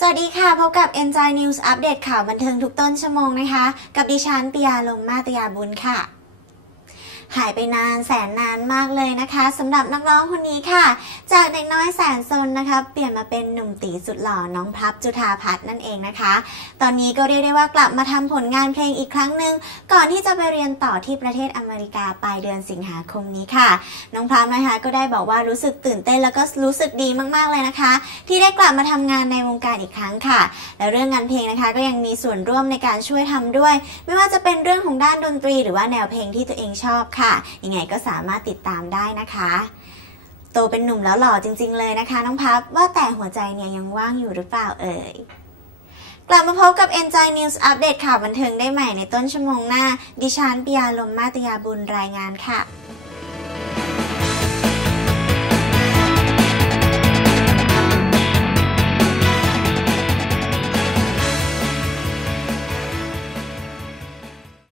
สวัสดีค่ะ พบกับ Enjoy News อัปเดตข่าวบันเทิงทุกต้นชั่วโมงนะคะ กับดิฉันปิยาลงมาตยาบุญค่ะ หายไปนานแสนนานมากเลยนะคะสำหรับนักร้องคนนี้ค่ะ จากเด็กน้อยแสนซนนะคะ เปลี่ยนมาเป็นหนุ่มตีสุดหล่อน้องพับจุธาพัฒน์นั่นเองนะคะ ตอนนี้ก็เรียกได้ว่ากลับมาทำผลงานเพลงอีกครั้งหนึ่งก่อนที่จะไปเรียนต่อที่ประเทศอเมริกาปลายเดือนสิงหาคมนี้ค่ะ น้องพับนะคะก็ได้บอกว่ารู้สึกตื่นเต้นแล้วก็รู้สึกดีมากๆเลยนะคะ ที่ได้กลับมาทำงานในวงการอีกครั้งค่ะ และเรื่องงานเพลงนะคะ ก็ยังมีส่วนร่วมในการช่วยทำด้วย ไม่ว่าจะเป็นเรื่องของด้านดนตรี หรือว่าแนวเพลงที่ตัวเองชอบค่ะ ยังไงก็สามารถติดตามได้นะคะโตเป็นหนุ่มแล้วหล่อจริง ๆ เลยนะคะ น้องพับว่าแต่หัวใจเนี่ยยังว่างอยู่หรือเปล่าเอ่ยกลับมาพบกับ Enjoy News อัปเดตข่าวบันเทิงได้ใหม่ในต้นชั่วโมงหน้า ดิฉันปิยาลมมาตยาบุญรายงานค่ะ